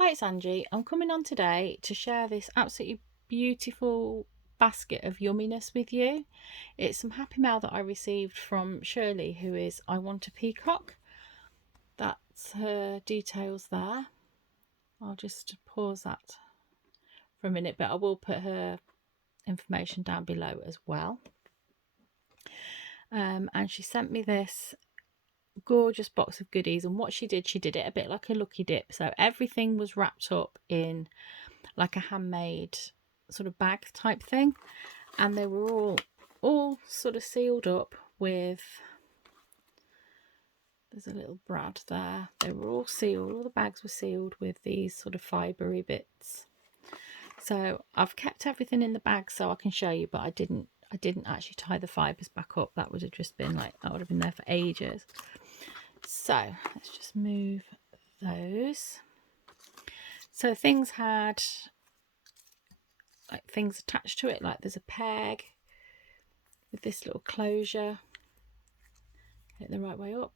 Hi, it's Angie. I'm coming on today to share this absolutely beautiful basket of yumminess with you. It's some happy mail that I received from Shirley, who is I Want a Peacock. That's her details there. I'll just pause that for a minute, but I will put her information down below as well. And she sent me this gorgeous box of goodies, and what she did it a bit like a lucky dip. So everything was wrapped up in like a handmade sort of bag type thing, and they were all sort of sealed up with, there's a little brad there, they were all sealed, all the bags were sealed with these sort of fibery bits. So I've kept everything in the bag so I can show you, but I didn't actually tie the fibres back up. That would have just been like, that would have been there for ages. So let's just move those. So things had like things attached to it, like there's a peg with this little closure, get it the right way up,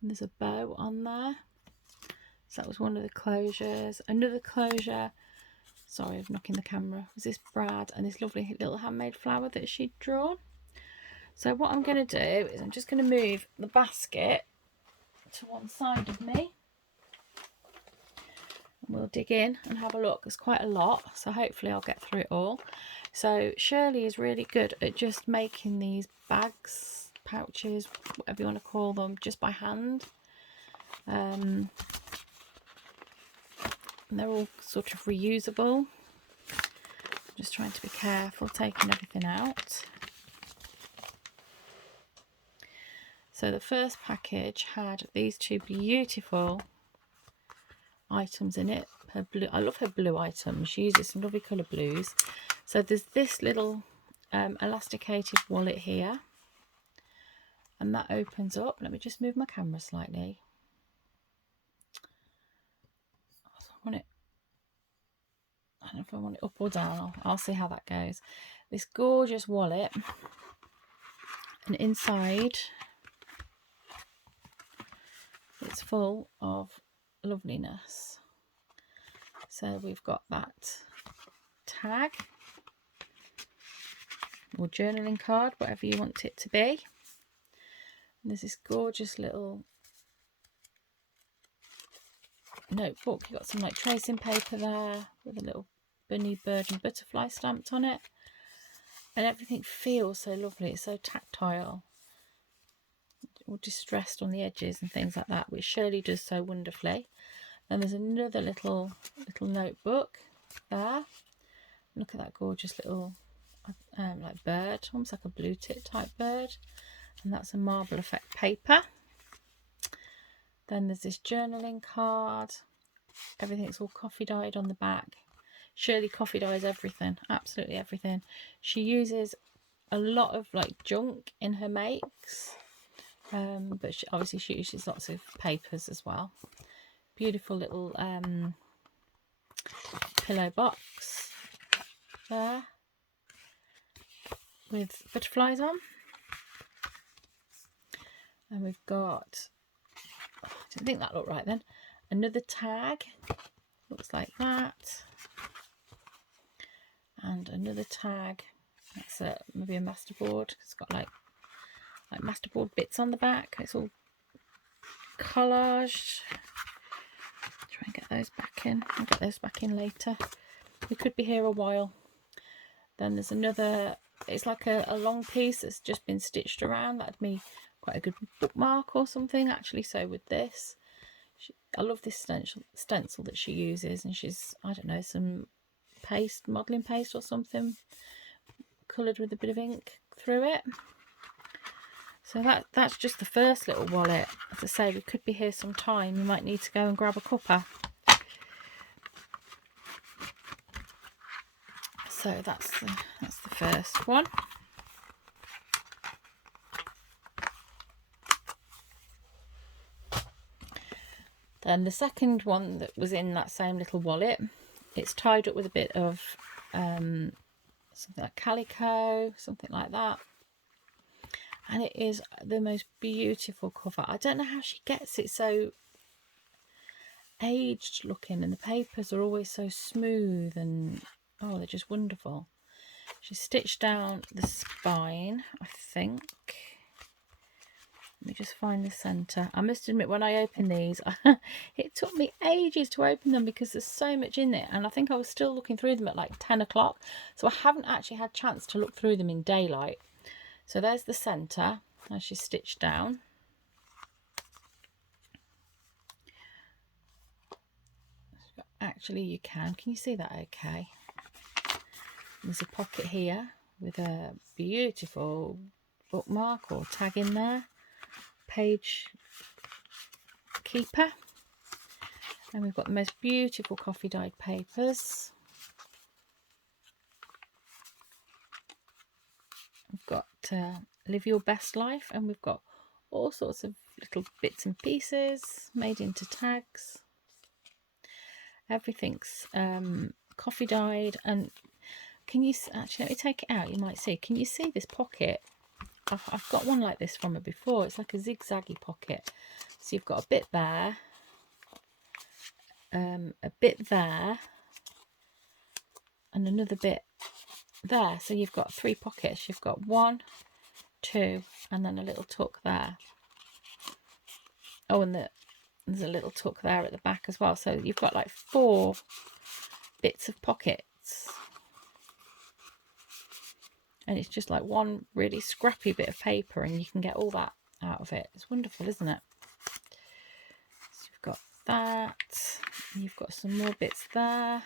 and there's a bow on there. So that was one of the closures. Another closure, sorry, I'm knocking the camera, was this brad and this lovely little handmade flower that she'd drawn. So what I'm going to do is I'm just going to move the basket to one side of me, and we'll dig in and have a look. There's quite a lot, so hopefully I'll get through it all. So Shirley is really good at just making these bags, pouches, whatever you want to call them, just by hand. And they're all sort of reusable. Just trying to be careful taking everything out. So the first package had these two beautiful items in it. Her blue, I love her blue items. She uses some lovely colour blues. So there's this little elasticated wallet here, and that opens up. Let me just move my camera slightly. I don't know if I want it up or down. I'll see how that goes. This gorgeous wallet, and inside it's full of loveliness. So we've got that tag or journaling card, whatever you want it to be. And there's this gorgeous little notebook. You've got some like tracing paper there with a little bunny, bird and butterfly stamped on it, and everything feels so lovely. It's so tactile, all distressed on the edges and things like that, which Shirley does so wonderfully. And there's another little notebook there. Look at that gorgeous little like bird, almost like a blue tit type bird, and that's a marble effect paper. Then there's this journaling card. Everything's all coffee dyed on the back. Shirley coffee dyes everything, absolutely everything. She uses a lot of like junk in her makes, but obviously she uses lots of papers as well. Beautiful little pillow box there with butterflies on. And we've got, I didn't think that looked right then, another tag, looks like that, and another tag, that's maybe a masterboard. It's got like masterboard bits on the back. It's all collaged. Try and get those back in. I'll get those back in later. We could be here a while. Then there's another, it's like a long piece that's just been stitched around. That'd be quite a good bookmark or something actually. So with this, I love this stencil that she uses, and she's, I don't know, some paste, modelling paste or something, coloured with a bit of ink through it. So that's just the first little wallet. As I say, we could be here some time. You might need to go and grab a cuppa. So that's the first one. Then the second one that was in that same little wallet, it's tied up with a bit of something like calico, something like that. And it is the most beautiful cover. I don't know how she gets it so aged looking, and the papers are always so smooth, and oh, they're just wonderful. She's stitched down the spine, I think. Let me just find the centre. I must admit, when I opened these, it took me ages to open them because there's so much in it. And I think I was still looking through them at like 10 o'clock. So I haven't actually had a chance to look through them in daylight. So there's the centre as she's stitched down. Actually, you can you see that okay? There's a pocket here with a beautiful bookmark or tag in there. Page keeper, and we've got the most beautiful coffee dyed papers. We've got live your best life, and we've got all sorts of little bits and pieces made into tags. Everything's coffee dyed. And can you actually, let me take it out, you might see, can you see this pocket? I've got one like this from her before. It's like a zigzaggy pocket. So you've got a bit there, a bit there, and another bit there. So you've got 3 pockets. You've got 1, 2, and then a little tuck there. Oh, and there's a little tuck there at the back as well. So you've got like 4 bits of pockets. And it's just like one really scrappy bit of paper, and you can get all that out of it. It's wonderful, isn't it? So you've got that. And you've got some more bits there.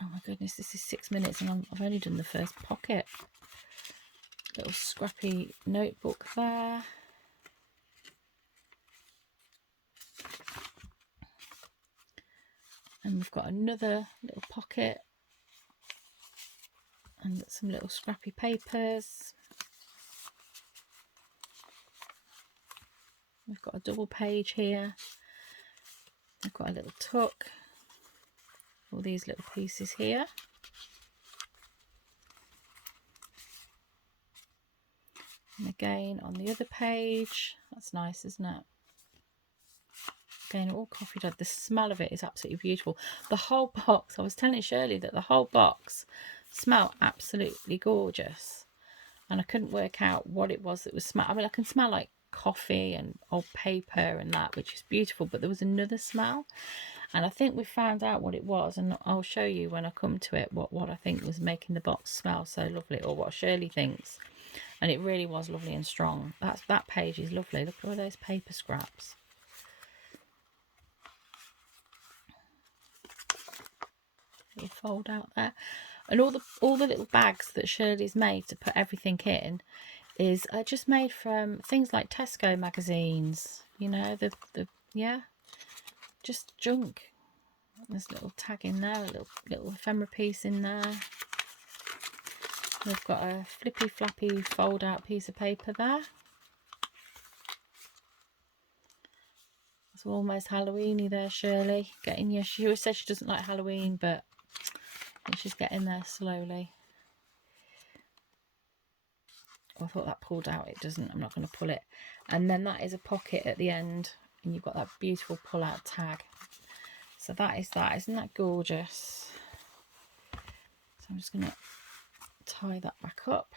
Oh my goodness, this is 6 minutes and I've only done the first pocket. Little scrappy notebook there. And we've got another little pocket and some little scrappy papers. We've got a double page here. We've got a little tuck. All these little pieces here. And again on the other page. That's nice, isn't it? Again, all coffee dyed. The smell of it is absolutely beautiful. The whole box, I was telling Shirley that the whole box smelled absolutely gorgeous. And I couldn't work out what it was that was smell. I mean, I can smell like coffee and old paper and that, which is beautiful. But there was another smell. And I think we found out what it was. And I'll show you when I come to it what I think was making the box smell so lovely, or what Shirley thinks. And it really was lovely and strong. That page is lovely. Look at all those paper scraps. Little fold out there, and all the little bags that Shirley's made to put everything in is just made from things like Tesco magazines, you know, the yeah, just junk. There's a little tag in there, a little ephemera piece in there. We've got a flippy flappy fold out piece of paper there. It's almost Halloweeny there, Shirley. Getting you. She always says she doesn't like Halloween, but she's getting there slowly. Oh, I thought that pulled out. It doesn't. I'm not going to pull it. And then that is a pocket at the end, and you've got that beautiful pull out tag. So that is that. Isn't that gorgeous? So I'm just going to tie that back up.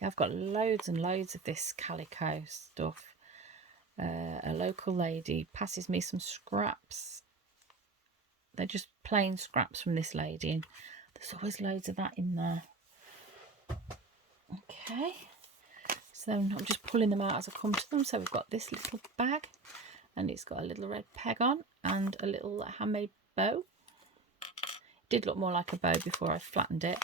Yeah, I've got loads and loads of this calico stuff. A local lady passes me some scraps. They're just plain scraps from this lady, and there's always loads of that in there. Okay, so I'm just pulling them out as I come to them. So we've got this little bag, and it's got a little red peg on and a little handmade bow. It did look more like a bow before I flattened it.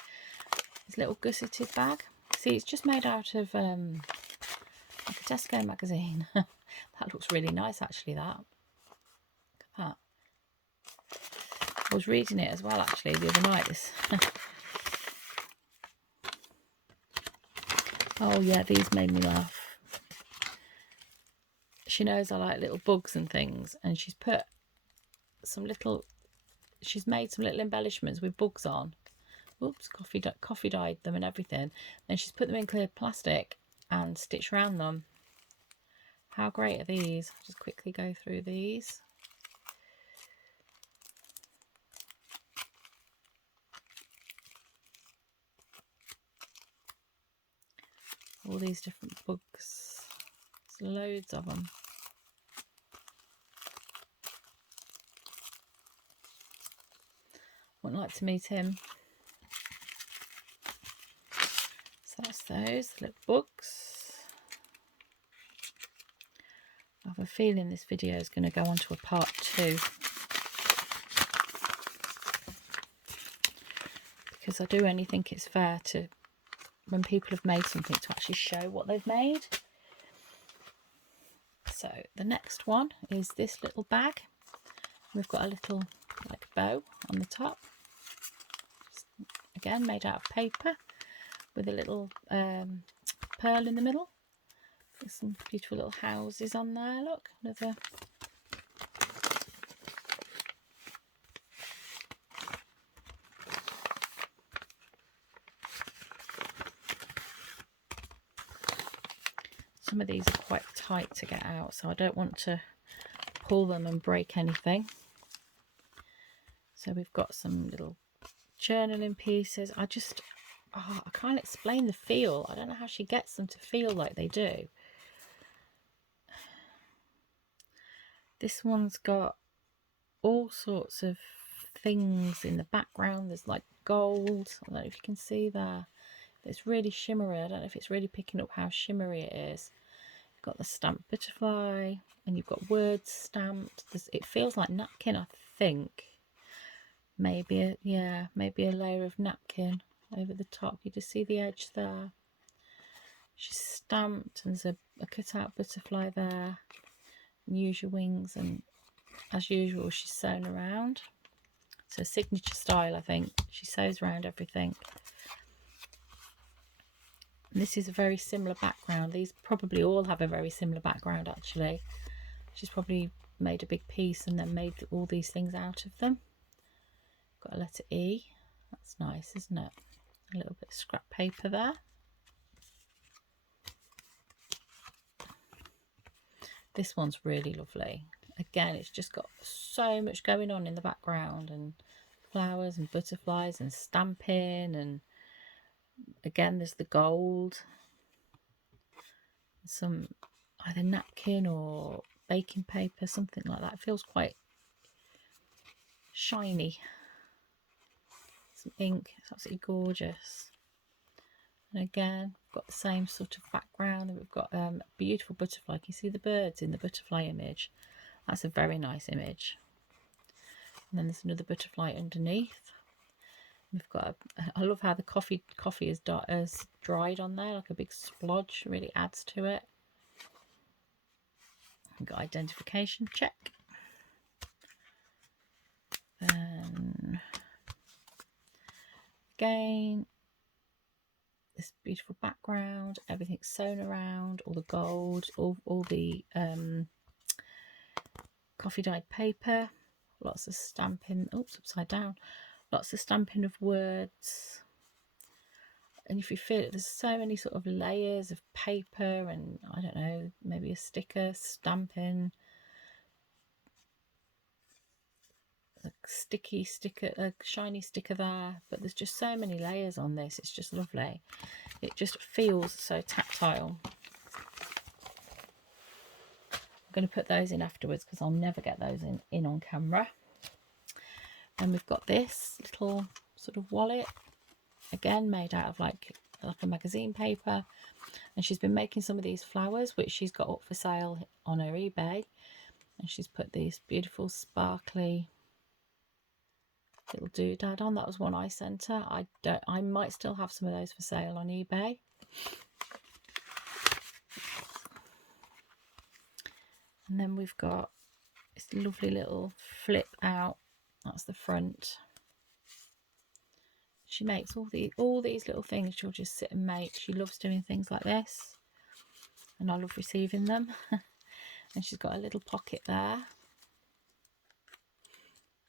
This little gusseted bag. See, it's just made out of like a Tesco magazine. That looks really nice, actually, that. Look at that. I was reading it as well, actually, the other night. This. Oh, yeah, these made me laugh. She knows I like little bugs and things, and she's put some little... She's made some little embellishments with bugs on. oops, coffee dyed them and everything. Then she's put them in clear plastic and stitched around them. How great are these? I'll just quickly go through these. All these different bugs. There's loads of them. Wouldn't like to meet him. So that's those little bugs. I have a feeling this video is going to go on to a part 2. Because I do only think it's fair to, when people have made something, to actually show what they've made. So the next one is this little bag. We've got a little like bow on the top. Again, made out of paper with a little pearl in the middle. There's some beautiful little houses on there. Look, another. Some of these are quite tight to get out, so I don't want to pull them and break anything. So we've got some little journaling pieces. I can't explain the feel. I don't know how she gets them to feel like they do. This one's got all sorts of things in the background. There's like gold. I don't know if you can see there. It's really shimmery. I don't know if it's really picking up how shimmery it is. You've got the stamped butterfly and you've got words stamped. It feels like napkin, I think. Maybe a layer of napkin over the top. You just see the edge there. She's stamped and there's a cut-out butterfly there. And use your wings, and as usual she's sewn around. So signature style, I think. She sews around everything. And this is a very similar background. These probably all have a very similar background actually. She's probably made a big piece and then made all these things out of them. Got a letter E. That's nice, isn't it? A little bit of scrap paper there. This one's really lovely. Again, it's just got so much going on in the background, and flowers and butterflies and stamping, and again there's the gold, some either napkin or baking paper, something like that. It feels quite shiny. Some ink. It's absolutely gorgeous. And again, we've got the same sort of background, and we've got a beautiful butterfly. Can you see the birds in the butterfly image? That's a very nice image. And then there's another butterfly underneath. We've got I love how the coffee is dried on there, like a big splodge. Really adds to it. We've got identification check. And again, this beautiful background, everything's sewn around, all the gold, all the coffee dyed paper, lots of stamping. Oops, upside down. Lots of stamping of words. And if you feel it, there's so many sort of layers of paper, and I don't know, maybe a sticker, stamping, a sticky sticker, a shiny sticker there. But there's just so many layers on this. It's just lovely. It just feels so tactile. I'm going to put those in afterwards because I'll never get those in on camera. And we've got this little sort of wallet, again made out of like a magazine paper. And she's been making some of these flowers, which she's got up for sale on her eBay. And she's put these beautiful sparkly little doodad on. That was one I sent her. I might still have some of those for sale on eBay. And then we've got this lovely little flip out. That's the front. She makes all these little things. She'll just sit and make. She loves doing things like this, and I love receiving them. And she's got a little pocket there,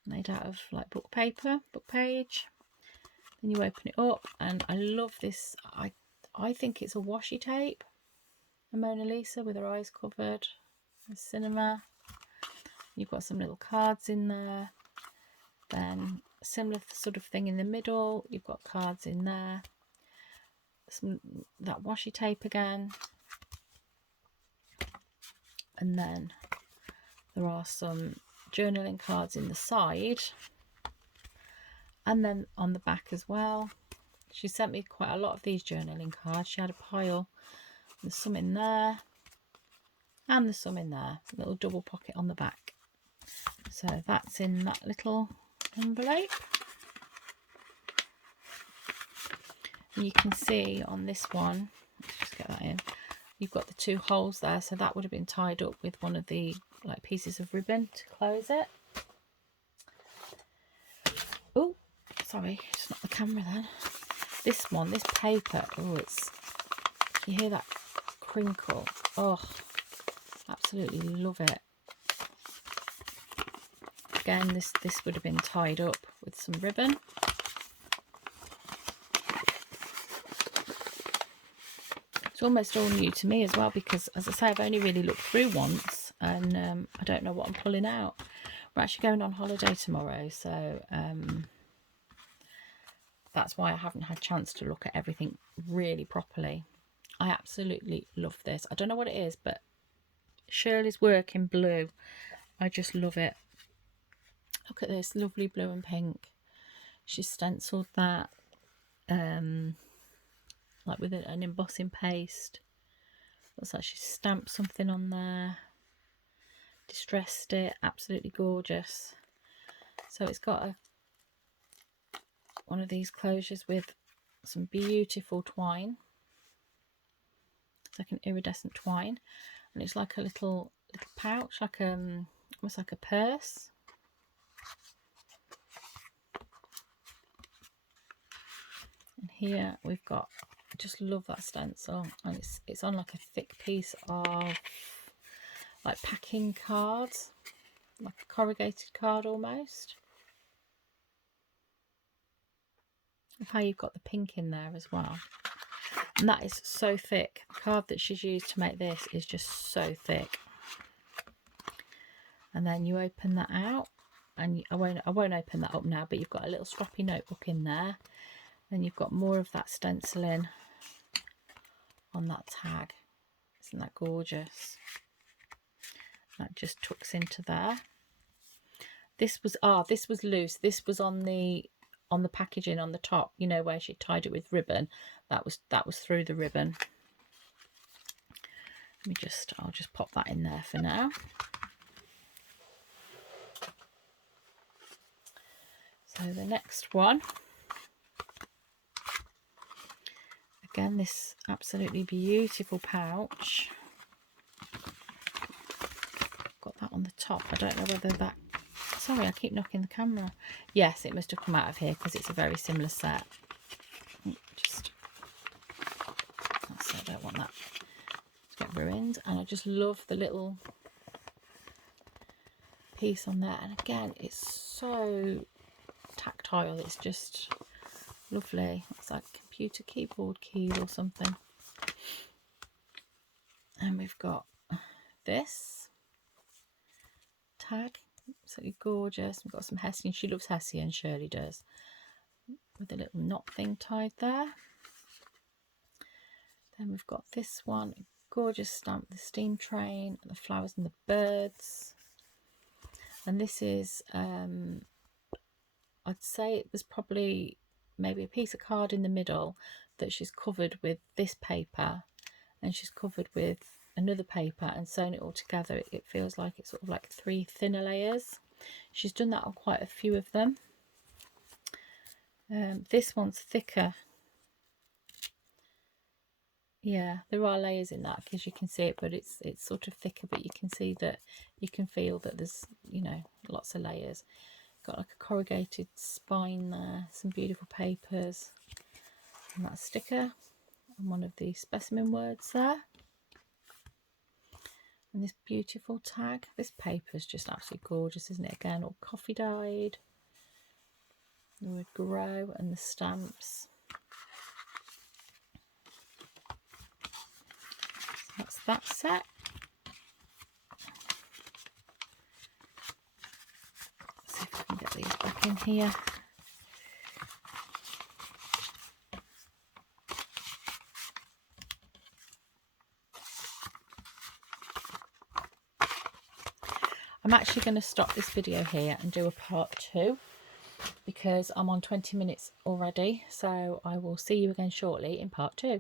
made out of like book paper, book page. Then you open it up, and I love this. I think it's a washi tape, a Mona Lisa with her eyes covered, a cinema. You've got some little cards in there. Then a similar sort of thing in the middle. You've got cards in there. That washi tape again. And then there are some journaling cards in the side. And then on the back as well. She sent me quite a lot of these journaling cards. She had a pile. There's some in there. And there's some in there. A little double pocket on the back. So that's in that little envelope. And you can see on this one, let's just get that in, you've got the 2 holes there, so that would have been tied up with one of the like pieces of ribbon to close it. Oh, sorry, just knocked the camera then. This one, this paper, oh, it's, you hear that crinkle? Oh, absolutely love it. Again, this would have been tied up with some ribbon. It's almost all new to me as well, because as I say, I've only really looked through once, and I don't know what I'm pulling out. We're actually going on holiday tomorrow, so that's why I haven't had a chance to look at everything really properly. I absolutely love this. I don't know what it is, but Shirley's work in blue, I just love it. Look at this lovely blue and pink. She's stenciled that like with an embossing paste. Looks like she's stamped something on there, distressed it. Absolutely gorgeous. So it's got one of these closures with some beautiful twine. It's like an iridescent twine, and it's like a little pouch, like almost like a purse. And here we've got, I just love that stencil, and it's on like a thick piece of like packing cards, like a corrugated card almost. Of how you've got the pink in there as well, and that is so thick. The card that she's used to make this is just so thick. And then you open that out, and I won't open that up now, but you've got a little scrappy notebook in there. Then you've got more of that stenciling on that tag. Isn't that gorgeous? That just tucks into there. This was loose. This was on the packaging on the top, you know, where she tied it with ribbon. That was through the ribbon. I'll just pop that in there for now. So the next one, again, this absolutely beautiful pouch. Got that on the top. I don't know whether that, sorry, I keep knocking the camera. Yes, it must have come out of here because it's a very similar set. Just, that's it, I don't want that to get ruined. And I just love the little piece on there. And again, it's so tactile. It's just lovely. It's like computer keyboard keys or something. And we've got this tag, absolutely gorgeous. We've got some Hessian. She loves Hessian, Shirley does, with a little knot thing tied there. Then we've got this one, gorgeous stamp, the steam train, the flowers and the birds. And this is I'd say it was probably maybe a piece of card in the middle that she's covered with this paper, and she's covered with another paper and sewn it all together. It feels like it's sort of like 3 thinner layers. She's done that on quite a few of them. This one's thicker. Yeah, there are layers in that because you can see it, but it's sort of thicker, but you can see that, you can feel that there's, you know, lots of layers. Got like a corrugated spine there, some beautiful papers, and that sticker, and one of the specimen words there, and this beautiful tag. This paper is just absolutely gorgeous, isn't it? Again, all coffee dyed. the word grow and the stamps. So that's that set. Let's see if I can get these back in here. I'm actually going to stop this video here and do a part 2 because I'm on 20 minutes already. So I will see you again shortly in part 2.